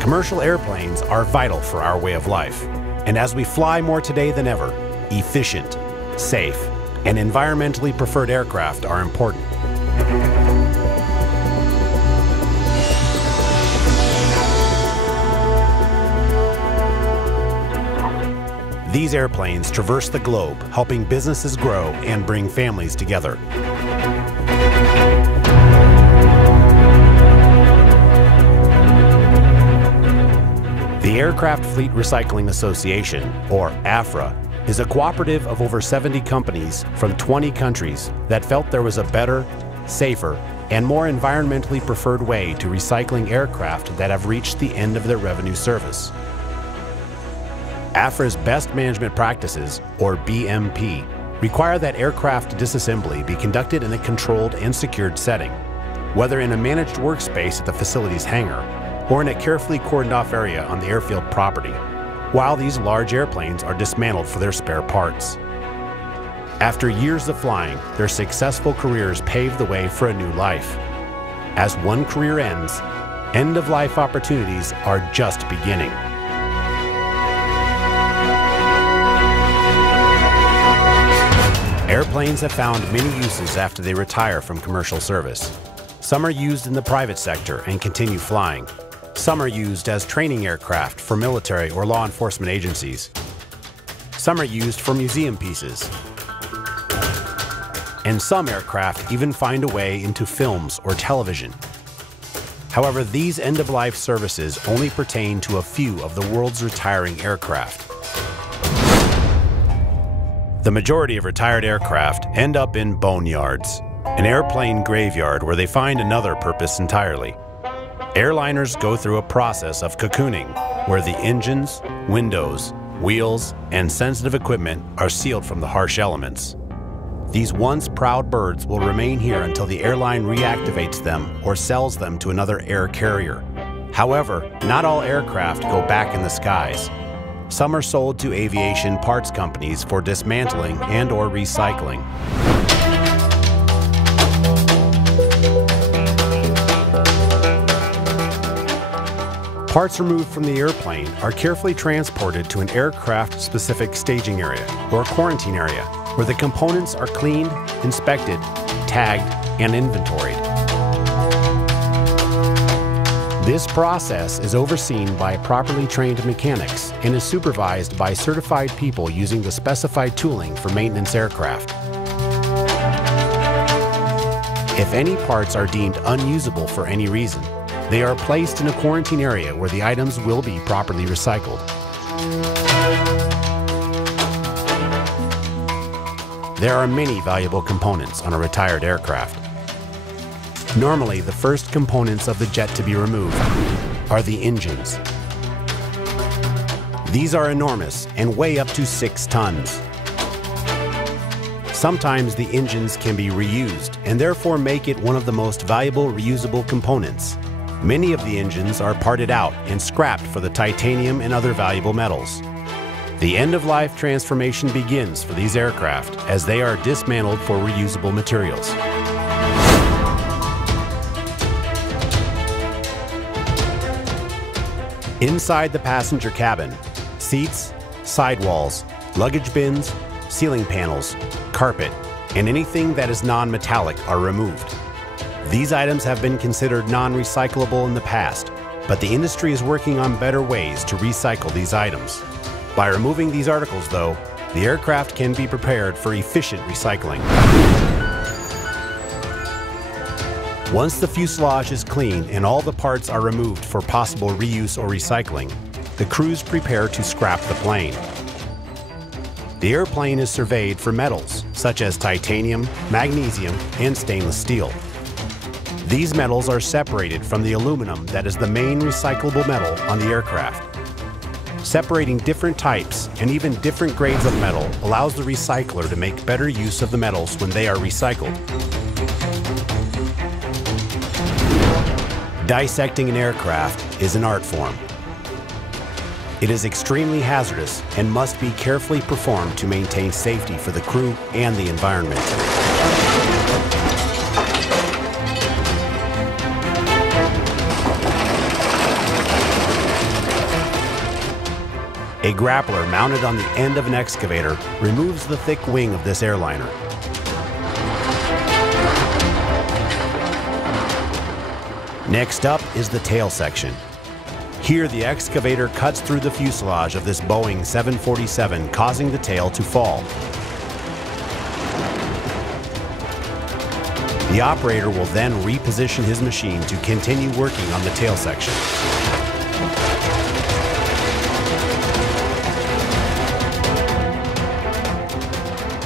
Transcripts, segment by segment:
Commercial airplanes are vital for our way of life. And as we fly more today than ever, efficient, safe, and environmentally preferred aircraft are important. These airplanes traverse the globe, helping businesses grow and bring families together. The Aircraft Fleet Recycling Association, or AFRA, is a cooperative of over 70 companies from 20 countries that felt there was a better, safer, and more environmentally preferred way to recycling aircraft that have reached the end of their revenue service. AFRA's Best Management Practices, or BMP, require that aircraft disassembly be conducted in a controlled and secured setting, whether in a managed workspace at the facility's hangar or in a carefully cordoned off area on the airfield property, while these large airplanes are dismantled for their spare parts. After years of flying, their successful careers pave the way for a new life. As one career ends, end-of-life opportunities are just beginning. Airplanes have found many uses after they retire from commercial service. Some are used in the private sector and continue flying. Some are used as training aircraft for military or law enforcement agencies. Some are used for museum pieces. And some aircraft even find a way into films or television. However, these end-of-life services only pertain to a few of the world's retiring aircraft. The majority of retired aircraft end up in boneyards, an airplane graveyard where they find another purpose entirely. Airliners go through a process of cocooning, where the engines, windows, wheels, and sensitive equipment are sealed from the harsh elements. These once proud birds will remain here until the airline reactivates them or sells them to another air carrier. However, not all aircraft go back in the skies. Some are sold to aviation parts companies for dismantling and/or recycling. Parts removed from the airplane are carefully transported to an aircraft-specific staging area or quarantine area where the components are cleaned, inspected, tagged, and inventoried. This process is overseen by properly trained mechanics and is supervised by certified people using the specified tooling for maintenance aircraft. If any parts are deemed unusable for any reason, they are placed in a quarantine area where the items will be properly recycled. There are many valuable components on a retired aircraft. Normally, the first components of the jet to be removed are the engines. These are enormous and weigh up to 6 tons. Sometimes the engines can be reused and therefore make it one of the most valuable reusable components. Many of the engines are parted out and scrapped for the titanium and other valuable metals. The end-of-life transformation begins for these aircraft as they are dismantled for reusable materials. Inside the passenger cabin, seats, sidewalls, luggage bins, ceiling panels, carpet, and anything that is non-metallic are removed. These items have been considered non-recyclable in the past, but the industry is working on better ways to recycle these items. By removing these articles, though, the aircraft can be prepared for efficient recycling. Once the fuselage is cleaned and all the parts are removed for possible reuse or recycling, the crews prepare to scrap the plane. The airplane is surveyed for metals such as titanium, magnesium, and stainless steel. These metals are separated from the aluminum that is the main recyclable metal on the aircraft. Separating different types and even different grades of metal allows the recycler to make better use of the metals when they are recycled. Dissecting an aircraft is an art form. It is extremely hazardous and must be carefully performed to maintain safety for the crew and the environment. A grappler mounted on the end of an excavator removes the thick wing of this airliner. Next up is the tail section. Here, the excavator cuts through the fuselage of this Boeing 747, causing the tail to fall. The operator will then reposition his machine to continue working on the tail section.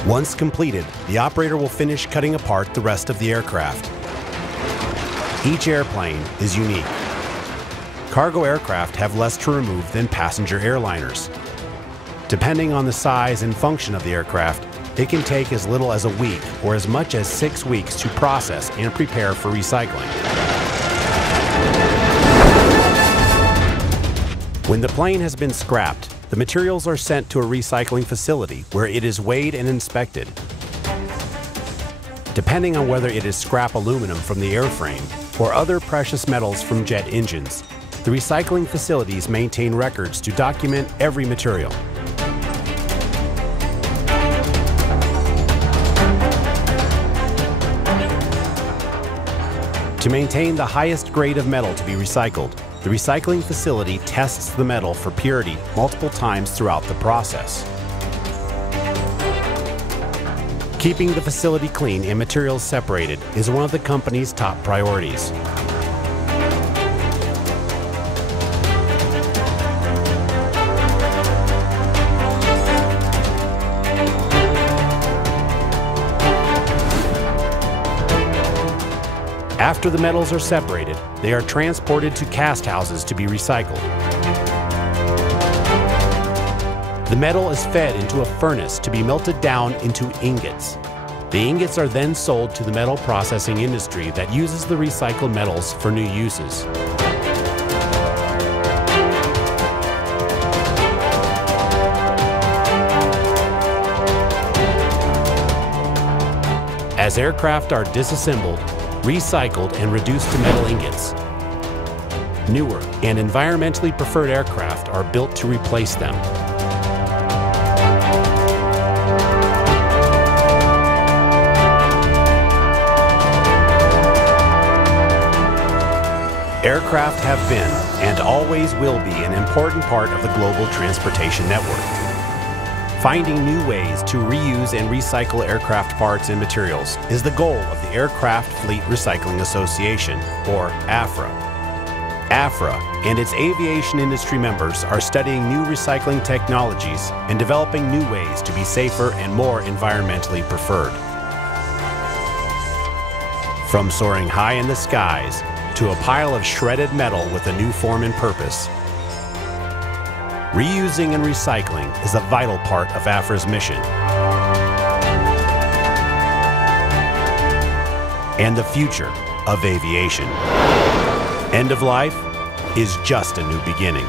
Once completed, the operator will finish cutting apart the rest of the aircraft. Each airplane is unique. Cargo aircraft have less to remove than passenger airliners. Depending on the size and function of the aircraft, it can take as little as a week or as much as 6 weeks to process and prepare for recycling. When the plane has been scrapped, the materials are sent to a recycling facility where it is weighed and inspected. Depending on whether it is scrap aluminum from the airframe or other precious metals from jet engines, the recycling facilities maintain records to document every material. To maintain the highest grade of metal to be recycled, the recycling facility tests the metal for purity multiple times throughout the process. Keeping the facility clean and materials separated is one of the company's top priorities. After the metals are separated, they are transported to cast houses to be recycled. The metal is fed into a furnace to be melted down into ingots. The ingots are then sold to the metal processing industry that uses the recycled metals for new uses. As aircraft are disassembled, recycled, and reduced to metal ingots, newer and environmentally preferred aircraft are built to replace them. Aircraft have been and always will be an important part of the global transportation network. Finding new ways to reuse and recycle aircraft parts and materials is the goal of the Aircraft Fleet Recycling Association, or AFRA. AFRA and its aviation industry members are studying new recycling technologies and developing new ways to be safer and more environmentally preferred. From soaring high in the skies to a pile of shredded metal with a new form and purpose, reusing and recycling is a vital part of AFRA's mission. And the future of aviation. End of life is just a new beginning.